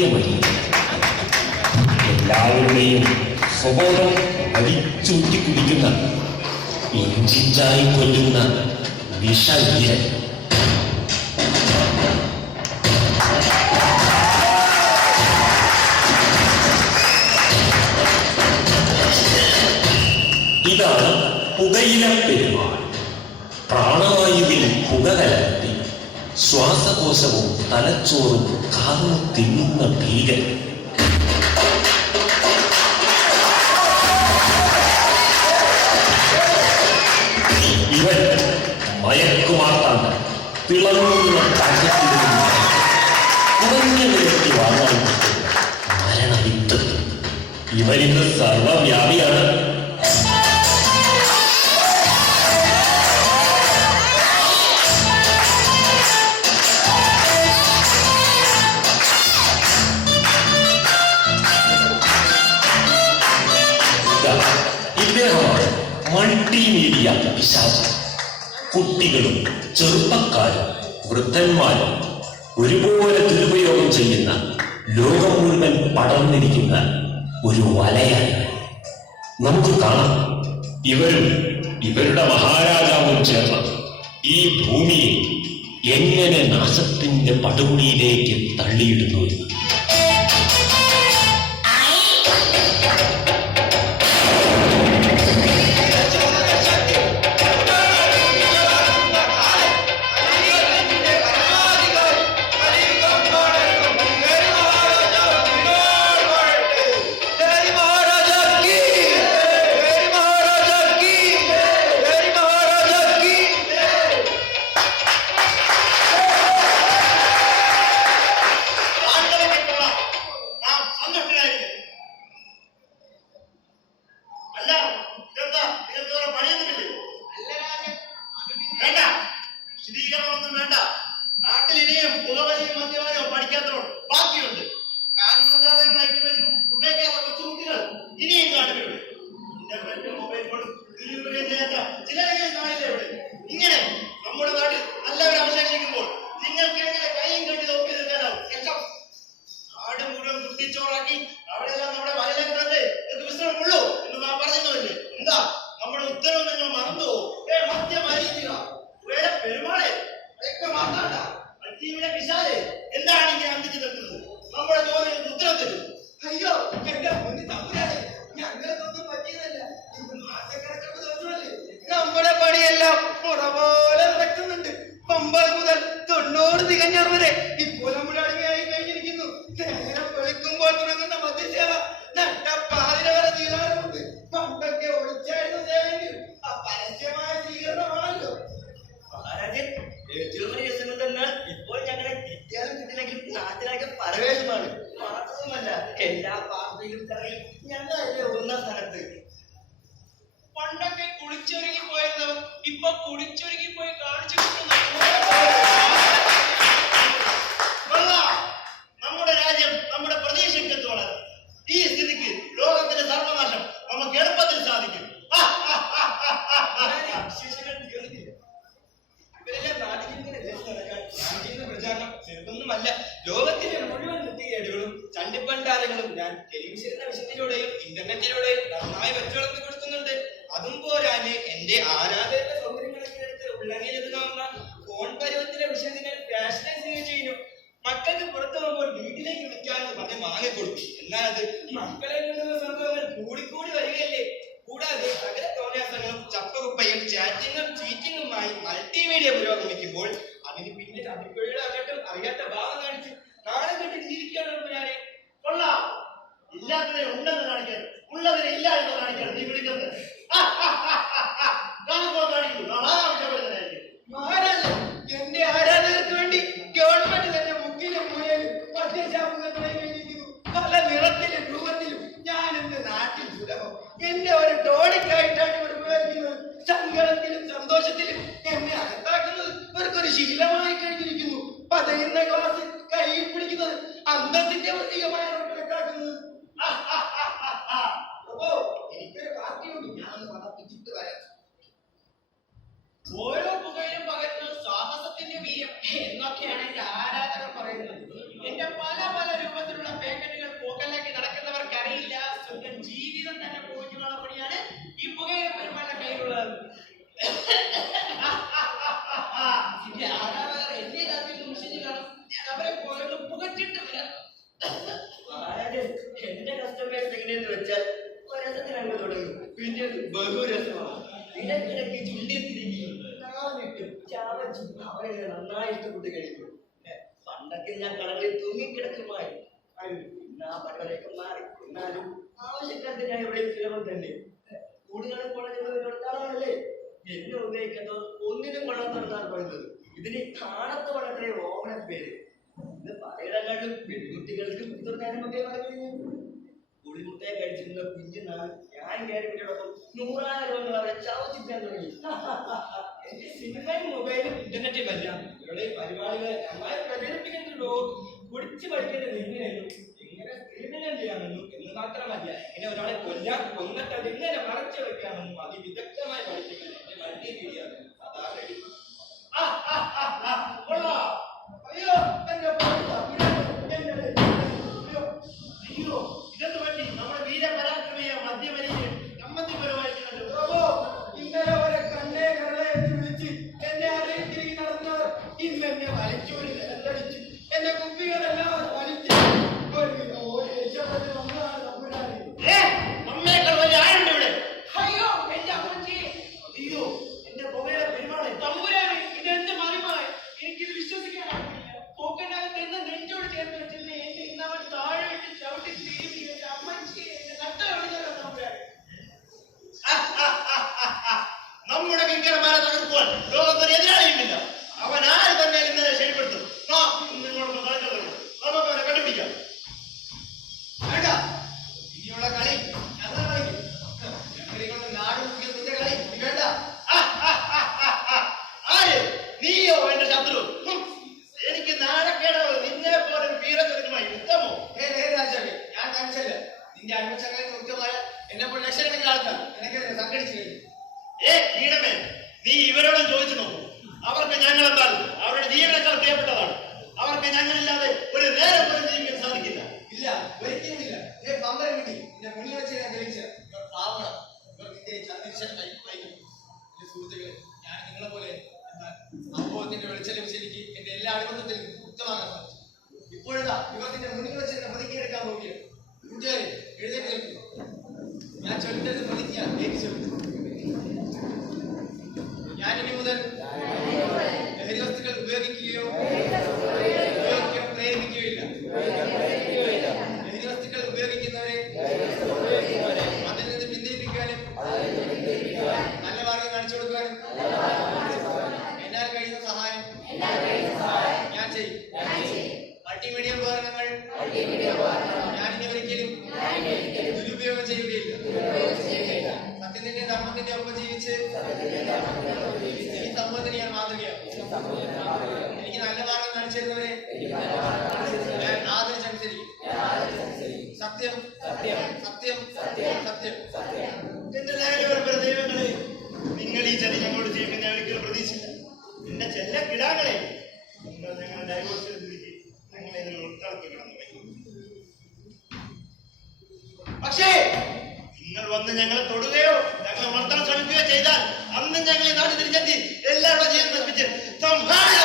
മദ്യമരി എല്ലാവരുടെയും സ്വബോധം വലിച്ചൂറ്റി കുടിക്കുന്ന, ഇഞ്ചിഞ്ചായി കൊല്ലുന്ന വിഷവീരൻ. ഇതാണ് പുകയില പെരുമാൾ. പ്രാണവായുവിൽ പുക കലർത്തി ശ്വാസകോശവും തലച്ചോറും കാർന്നു തിന്നുന്ന ഭീകരൻ. ഇവൻ മയക്കുമാർത്താണ്ട് തിളങ്ങുന്ന കാഴ്ചത്തിൽ കുറഞ്ഞ നിരത്തി വാങ്ങാൻ മരണവിത്ത്. ഇവനിന്ന് സർവവ്യാപിയാണ്. ഇദ്ദേഹമാണ് മൾട്ടിമീഡിയ പിശാച്. കുട്ടികളും ചെറുപ്പക്കാരും വൃദ്ധന്മാരും ഒരുപോലെ ദുരുപയോഗം ചെയ്യുന്ന, ലോകം മുഴുവൻ പടർന്നിരിക്കുന്ന ഒരു വലയാണ്. നമുക്ക് കാണാം, ഇവരും ഇവരുടെ മഹാരാജാവും ചേർന്ന് ഈ ഭൂമിയെ എങ്ങനെ നാശത്തിന്റെ പടുകുടിയിലേക്ക് തള്ളിയിടുന്നു എന്ന്. വിശദീകരണമൊന്നും വേണ്ട. നാട്ടിൽ ഇനിയും പുകവലിയും മദ്യപാനവും പഠിക്കാത്തവർ ബാക്കിയുണ്ട്. ഉപയോഗിക്കാത്ത കൊച്ചുകുട്ടികൾ ഇനിയും കാണുകയുള്ളൂ. മൊബൈൽ ഫോൺ ദുരുപയോഗം ചെയ്യാത്ത ചിലരെങ്കിലും നാളിലെ ഇവിടെ. ഇങ്ങനെ നമ്മുടെ നാട്ടിൽ നല്ലവർ അവശേഷിക്കുമ്പോൾ നിങ്ങൾക്ക് എങ്ങനെ കൈയും കെട്ടി നോക്കി നിൽക്കാനാവും? നാട് മുഴുവൻ കുട്ടിച്ചോറാക്കി അവിടെയെല്ലാം നമ്മുടെ വയലങ്ങളെ വിശ്രമമുള്ളൂ എന്ന് നാം പറഞ്ഞില്ലേ? എന്താ നമ്മുടെ ഉത്തരവ് നിങ്ങൾ മറന്നു? മദ്യം അരിക്കുക പെരുമാളെ വിശാലെ എന്താണ് ഇങ്ങനെ അന്തിച്ചു നിൽക്കുന്നത്? നമ്മുടെ ചോദ്യങ്ങൾക്ക് ഉത്തരം തരും. അയ്യോ എന്റെ മുന്നിൽ തമ്പുരാനെ, ഞങ്ങൾക്കൊന്നും പറ്റിയതല്ല. ഇത് മാസക്കണക്കുള്ള ദിവസമല്ലേ? നമ്മുടെ പണിയെല്ലാം പോലെ നടക്കുന്നുണ്ട്. 50 മുതൽ 90 തികഞ്ഞവർ വരെ ഇപ്പോൾ നമ്മുടെ അടിമയായി കഴിഞ്ഞിരിക്കുന്നു. നേരം വെളുക്കുമ്പോൾ തുടങ്ങുന്ന മദ്യസേവ നട്ടപ്പാതിര വരെ തീരാറുണ്ട്. പണ്ടൊക്കെ ഒളിച്ചായിരുന്ന സേവയെങ്കിൽ പരസ്യമായ സ്വീകരണമാണല്ലോ. ഇപ്പോൾ ഞങ്ങളെ കിട്ടിയാലും കിട്ടില്ലെങ്കിലും നാട്ടിലൊക്കെ പരവേശമാണ്. മാത്രവുമല്ല എല്ലാ പാർട്ടിയിലും ഞങ്ങളല്ലേ ഒന്നാം സ്ഥാനത്ത്. പണ്ടൊക്കെ കുളിച്ചൊരുങ്ങി പോയിരുന്നവർ ഇപ്പൊ കുളിച്ചൊരുങ്ങി പോയി കാണിച്ചു കിട്ടുന്നു. നമ്മുടെ രാജ്യം നമ്മുടെ പ്രതീക്ഷയ്ക്ക് വളരും. ഈ സ്ഥിതിക്ക് ലോകത്തിന്റെ സർവനാശം നമുക്ക് എളുപ്പത്തിൽ സാധിക്കും. ചെറുതൊന്നുമല്ല, ലോകത്തിലെ മുഴുവൻ വൃത്തികേടുകളും ചണ്ടിപ്പണ്ടാരങ്ങളും ഞാൻ ടെലിവിഷന്റെ വിഷയത്തിലൂടെയും ഇന്റർനെറ്റിലൂടെയും നന്നായി വെച്ചുവളർത്തി കൊടുക്കുന്നുണ്ട്. അതും പോരാന് എന്റെ ആരാധകരുടെ സൗകര്യങ്ങളൊക്കെ എടുത്ത് ഉള്ളങ്ങിലെടുക്കാവുന്ന ഫോൺ പരുവത്തിലെ വിഷയത്തിന് ഫാഷനൈസിംഗ് ചെയ്യുന്നു. മക്കൾക്ക് പുറത്തു പോകുമ്പോൾ വീട്ടിലേക്ക് വിളിക്കാമെന്ന് പറഞ്ഞ് വാങ്ങിക്കൊടുത്തു. എന്നാൽ അത് മക്കളെ കൊണ്ടുള്ള സംഭവങ്ങൾ കൂടിക്കൂടി വരികയല്ലേ. കൂടാതെ സകല തോന്നിയാസങ്ങളും ചപ്പകുപ്പയും ചാറ്റിങ്ങും ചീറ്റിങ്ങുമായി മൾട്ടിമീഡിയ പുരോഗമിക്കുമ്പോൾ അതിന് പിന്നെ ചതിക്കുഴിയുടെ അകട്ടും അറിയാത്ത ഭാവം കാണിച്ച് നാളെ കെട്ടി ജീവിക്കാനാണ് ഞാന്. കൊള്ളാം. ഇല്ലാത്തതിനെ ഉണ്ടെന്ന് കാണിക്കാൻ, ഉള്ളതിനെ ഇല്ല എന്ന് കാണിക്കാൻ നീ വിളിക്കുന്നത്. മഹാരാജ, എന്റെ ആരാധകർക്ക് വേണ്ടി ഗവൺമെന്റ് തന്നെ മുക്കിലും മുയലും മദ്യശാപങ്ങൾ തുടങ്ങിയിരിക്കുന്നു. പല നിറത്തിലും രൂപത്തിലും ഞാൻ എന്റെ നാട്ടിൽ സുലഭം. എന്റെ ഒരു ടോണിക്കായിട്ടാണ് ഇവർ ഉപയോഗിക്കുന്നത്. സങ്കടത്തിലും സന്തോഷത്തിലും എന്നെ അകത്താക്കുന്നത് ഇവർക്കൊരു ശീലമായി കഴിഞ്ഞിരിക്കുന്നു. പതയുന്ന ഗ്ലാസ് കയ്യിൽ പിടിക്കുന്നത് അന്തത്തിന്റെ പ്രതീകമായാണ് കണക്കാക്കുന്നത്. എനിക്കൊരു പാർട്ടിയുണ്ട്, ഞാനൊന്ന് പണപ്പിച്ചിട്ട് വരാം. ഓരോ പുകയിലും പകരുന്നത് സാഹസത്തിന്റെ വീര്യം എന്നൊക്കെയാണ് എന്റെ ആരാധകർ പറയുന്നത്. എന്റെ പല പല രൂപത്തിലുള്ള എങ്ങനെയെന്ന് വെച്ചാൽ രസത്തിനങ്ങ് തുടങ്ങും, പിന്നെ ബഹുരസമാണ്. ഇടയ്ക്കിടയ്ക്ക് ചുണ്ടിൽ തിരികെ നാവിട്ടും ചാവച്ചും അവരെ നന്നായി ഇഷ്ടപ്പെട്ട് കഴിക്കും. പണ്ടൊക്കെ ഞാൻ കടകളിൽ തൂങ്ങിക്കിടക്കുമായി ആ പടവരെയൊക്കെ മാറി. എന്നാലും ആവശ്യക്കാർക്ക് ഞാൻ ഇവിടെ ചിലവ് തന്നെ. കൂടുതലും കുളഞ്ഞല്ലേ എന്നെ ഉപയോഗിക്കുന്നത് ഒന്നിനും കൊള്ളാത്തതാണ് പറയുന്നത്. ഇതിന് കാണത്ത് വളരെ ഓമന പേര്. ഇത് പറയിടങ്ങളിലും പെൺകുട്ടികൾക്ക് പുത്രനേരമൊക്കെ പറയുന്നു. കുളിമുട്ടയെ കഴിച്ചിരുന്ന കുഞ്ഞുനാൾ ഞാൻ കയറിയോടൊപ്പം 100,000 രൂപകൾ അവരെ ചവച്ചിട്ടാൻ തുടങ്ങി. എന്റെ സിനിമയും മൊബൈലും ഇന്റർനെറ്റും എല്ലാം ഇവിടെ പരിപാടികളെ നന്നായി പ്രചരിപ്പിക്കുന്നുണ്ടോ. കുടിച്ചു പഠിക്കേണ്ടത് എങ്ങനെയായിരുന്നു, എങ്ങനെ ക്രിമിനൽ ചെയ്യാമെന്നും എന്ന് മാത്രമല്ല എങ്ങനെ ഒരാളെ കൊന്നിട്ട് അതെങ്ങനെ മറച്ചു വെക്കാമെന്നും അതിവിദഗ്ധമായി പഠിപ്പിക്കാൻ എന്റെ മൾട്ടിമീഡിയ അതാ ready. അയ്യോ ഇതെന്ത് പറ്റി? നമ്മുടെ വീരപരാക്രമിയെ മദ്യമരിയെ കമ്മത്തിപരമായിരിക്കുന്നത്. ഇന്നലെ വരെ കണ്ണേ കരളെ എന്ന് വിളിച്ച് എന്നെ അറിയിൽ തിരികെ നടന്നവർ ഇന്ന് എന്നെ വലിച്ചോടി നിലത്തടിച്ചു. എന്റെ കുപ്പികളെല്ലാം വലിച്ചു രക്ഷപ്പെട്ട് വന്നതാണ് തമ്പുരാനെ. നമ്മേക്കാൾ വലിയ ആരുണ്ട് ഇവിടെ? അയ്യോ എന്റെ അമ്മച്ചി, അയ്യോ എന്റെ പുകയിലെ പെരുമാളെ. തമ്പുരാനെ ഇതെന്ത് മറിമായി, എനിക്കിത് വിശ്വസിക്കാനാവില്ല. പോക്കനാകത്ത് എന്നെ നെഞ്ചോട് ചേർത്ത് വെച്ചിരുന്ന എന്റെ ഇന്നവൻ താഴെ ഇട്ട് ചവിട്ടി തീരുകയും എന്റെ അമ്മച്ചി എന്റെ നട്ട എവിടുന്നല്ലോ തമ്പുരാനെ. നമ്മുടെ കിങ്കരന്മാരെ തകർക്കുവാൻ ലോകത്തൊരു എതിരാളിയുമില്ല. അവൻ ആര് തന്നെ ഇന്നലെ ശരിപ്പെടുത്തും. നിങ്ങളൊന്ന് കളിക്കുന്നത് നമുക്ക് അവനെ കണ്ടുപിടിക്കാം. വേണ്ട, ഇനിയുള്ള കളി ഞങ്ങൾ കളിക്കും. ഞങ്ങളികൊണ്ട് നാട് മുഖ്യ നിന്റെ കളി വേണ്ട. ആര്? നീയോ എന്റെ ശത്രു? എനിക്ക് നാണക്കേടോ നിന്നെ പോലെ വീരചരിതമായി യുദ്ധമോ? ഞാൻ കാണിച്ചല്ല നിന്റെ അന്വേഷണങ്ങളിൽ കൃത്യമായ എന്നെ പോലെ ലക്ഷക്കണക്കിന് ആൾക്കാർ എനിക്ക് സംഘടിച്ചു കഴിഞ്ഞു. കീടമേ, നീ ഇവരോടും ചോദിച്ചു നോക്കൂ. അവർക്ക് ഞങ്ങളെന്താൽ അവരുടെ ജീവനേക്കാൾ പ്രിയപ്പെട്ടതാണ്. അവർക്ക് ഞങ്ങളില്ലാതെ ഒരു നേരം പോലും ജീവിക്കാൻ സാധിക്കില്ല. ഇല്ല, ഒരിക്കലുമില്ല. പമ്പരം കിട്ടി എന്റെ മുന്നിൽ വെച്ച് ഞാൻ തെളിയിച്ച പാവണം ഇവർ നിന്റെ ചന്ദ്രിശൻ കൈക്കും. എന്റെ സുഹൃത്തുക്കളെ, ഞാൻ നിങ്ങളെ പോലെ എന്നാൽ സംഭവത്തിന്റെ വെളിച്ചം ലഭിച്ച് എനിക്ക് എന്റെ എല്ലാ അനുബന്ധത്തിലും കുറ്റമാകാൻ സാധിച്ചു. ഇപ്പോഴാ ഇവർ നിന്റെ മുന്നിൽ വെച്ച് എന്നെ പ്രതിജ്ഞയെടുക്കാൻ പോവുകയാണ്. കൂട്ടുകാരെ എഴുന്നേറ്റ് നിൽക്കുന്നു. ഞാൻ ചൊല്ലുന്നത് പ്രതിജ്ഞ ഞാനിനി മുതൽ ലഹരി വസ്തുക്കൾ ഉപയോഗിക്കുകയോ ഉപയോഗിക്കാൻ പ്രേരിപ്പിക്കുകയില്ല. ലഹരി വസ്തുക്കൾ ഉപയോഗിക്കുന്നവരെ അതിൽ നിന്ന് പിന്തിരിപ്പിക്കാനും നല്ല മാർഗം കാണിച്ചു കൊടുക്കാനും എന്നാൽ കഴിയുന്ന സഹായം ഞാൻ ചെയ്യും. മൾട്ടിമീഡിയ ഉപകരണങ്ങൾ ഞാനിനി ഒരിക്കലും ദുരുപയോഗം ചെയ്യുകയില്ല. സത്യത്തിന്റെ ധർമ്മത്തിന്റെ ഒപ്പം ജീവിച്ച് ഈ സമൂഹത്തിന് ഞാൻ മാതൃകയാണ്. എനിക്ക് നല്ല മാർഗം കാണിച്ചു തരുന്നവരെ ഞാൻ ആദരിച്ചനുസരിക്കും. സത്യം സത്യം സത്യം സത്യം. എന്റെ ദൈവങ്ങളെ, നിങ്ങൾ ഈ ചതി ഞങ്ങളോട് ചെയ്യുമെന്ന് ഞാൻ ഒരിക്കലും പ്രതീക്ഷിച്ചില്ല. എന്റെ ചെല്ല കിടാങ്ങളെ, നിങ്ങൾ ഞങ്ങളെ ഡൈവോഴ്സ് ചെയ്തിരിക്കും. ഞങ്ങളെ ഇതിൽ ഉൾക്കാലത്ത് കിടന്നു. പക്ഷേ നിങ്ങൾ വന്ന് ഞങ്ങളെ തൊടുകയോ ഞങ്ങളെ വളർത്താൻ ശ്രമിക്കുകയോ ചെയ്താൽ അന്ന് ഞങ്ങൾ ഈ നാട് തിരിച്ചെത്തി എല്ലാവരുടെ ജീവൻ നശിപ്പിച്ച് സംഹാര